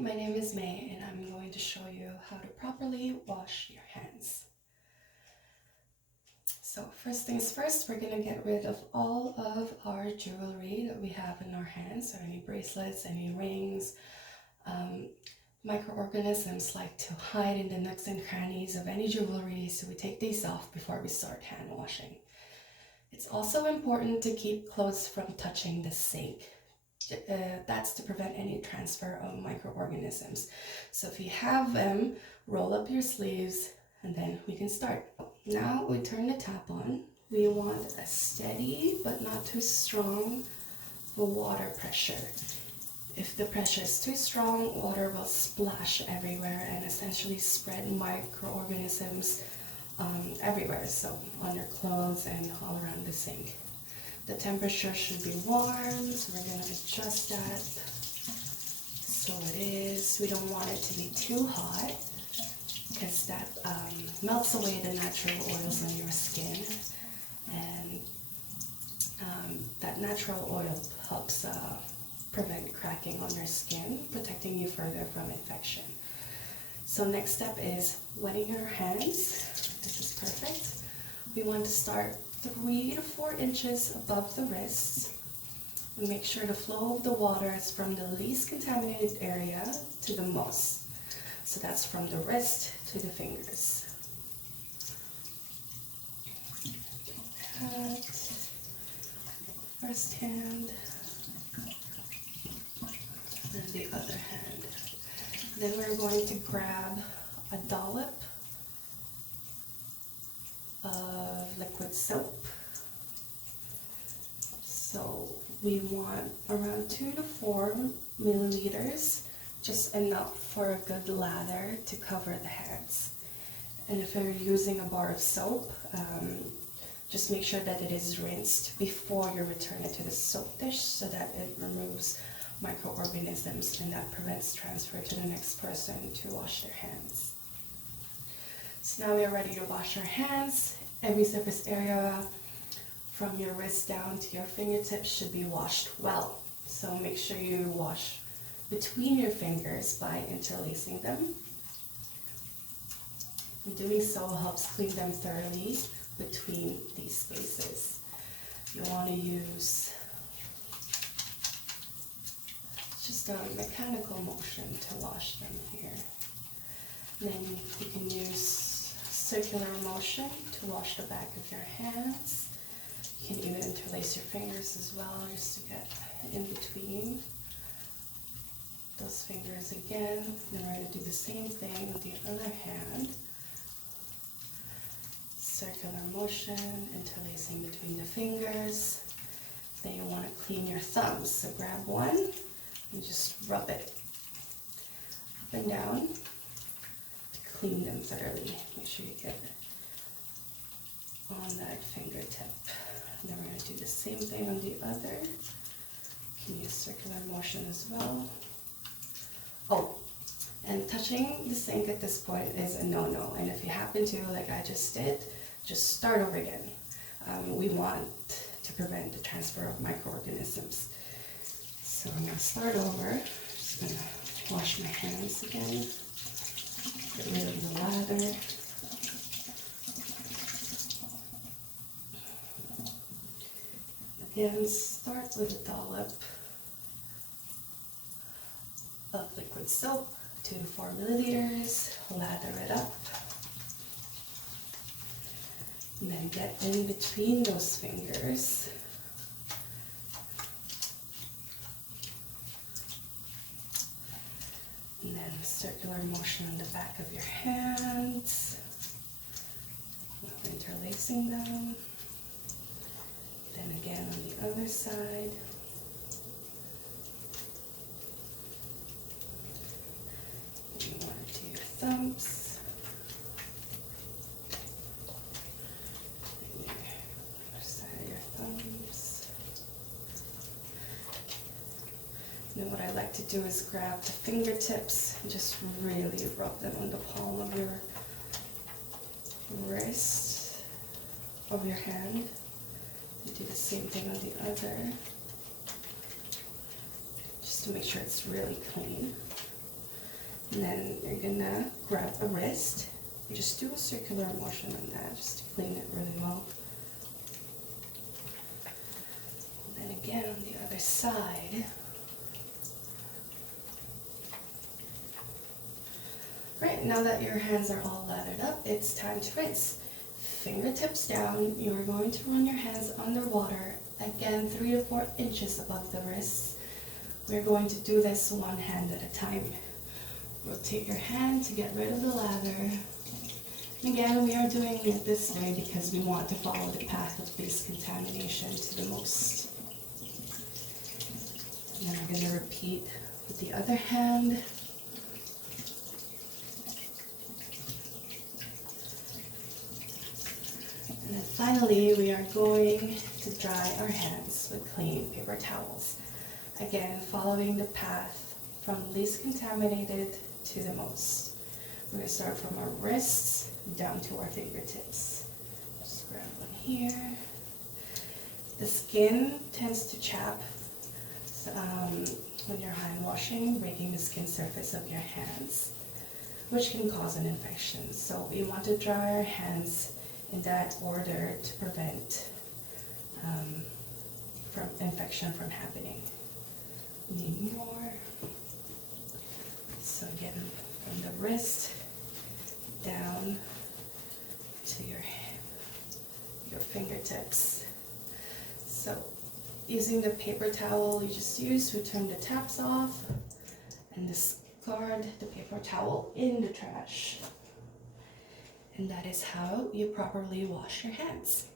my name is May and I'm going to show you how to properly wash your hands. So first things first, we're going to get rid of all of our jewelry that we have in our hands, so any bracelets, any rings. Microorganisms like to hide in the nooks and crannies of any jewelry, so we take these off before we start hand washing. It's also important to keep clothes from touching the sink. That's to prevent any transfer of microorganisms. So if you have them, roll up your sleeves and then we can start. Now we turn the tap on. We want a steady but not too strong water pressure. If the pressure is too strong, water will splash everywhere and essentially spread microorganisms everywhere, so on your clothes and all around the sink. The temperature should be warm, so we're going to adjust that so it is. We don't want it to be too hot because that melts away the natural oils on your skin, and that natural oil helps prevent cracking on your skin, protecting you further from infection. So next step is wetting your hands. This is perfect. We want to start 3 to 4 inches above the wrists. And make sure the flow of the water is from the least contaminated area to the most. So that's from the wrist to the fingers. That. First hand, and the other hand. Then we're going to grab a dollop of liquid soap. So we want around 2 to 4 milliliters, just enough for a good lather to cover the hands. And if you're using a bar of soap, just make sure that it is rinsed before you return it to the soap dish so that it removes microorganisms and that prevents transfer to the next person to wash their hands. So now we are ready to wash our hands. Every surface area from your wrist down to your fingertips should be washed well. So make sure you wash between your fingers by interlacing them. And doing so helps clean them thoroughly between these spaces. You want to use just a mechanical motion to wash them here. Then you can use circular motion to wash the back of your hands. You can even interlace your fingers as well, just to get in between those fingers again. Then we're going to do the same thing with the other hand. Circular motion, interlacing between the fingers. Then you want to clean your thumbs, so grab one and just rub it up and down. Clean them thoroughly. Make sure you get on that fingertip. And then we're going to do the same thing on the other. You can use circular motion as well. Oh, and touching the sink at this point is a no-no. And if you happen to, like I just did, just start over again. We want to prevent the transfer of microorganisms. So I'm going to start over. Just going to wash my hands again. Get rid of the lather. Again, start with a dollop of liquid soap, 2 to 4 milliliters, lather it up. And then get in between those fingers. And then circular motion on the back of your hands, interlacing them. Then again on the other side. And you want to do your thumbs. And your other side of your thumbs. Then what I like to do is grab the fingertips and just really rub them on the palm of your wrist, of your hand. You do the same thing on the other, just to make sure it's really clean. And then you're gonna grab a wrist. You just do a circular motion on that just to clean it really well. And then again on the other side. Right, now that your hands are all lathered up, it's time to rinse. Fingertips down, you're going to run your hands underwater, again 3 to 4 inches above the wrists. We're going to do this one hand at a time. Rotate your hand to get rid of the lather. And again, we are doing it this way because we want to follow the path of least contamination to the most. And then we're going to repeat with the other hand. And then finally, we are going to dry our hands with clean paper towels. Again, following the path from least contaminated to the most. We're going to start from our wrists down to our fingertips. Just grab one here. The skin tends to chap when you're hand washing, breaking the skin surface of your hands, which can cause an infection. So we want to dry our hands in that order to prevent from infection from happening. Need more. So again, from the wrist down to your fingertips. So using the paper towel you just used, we turn the taps off and discard the paper towel in the trash. And that is how you properly wash your hands.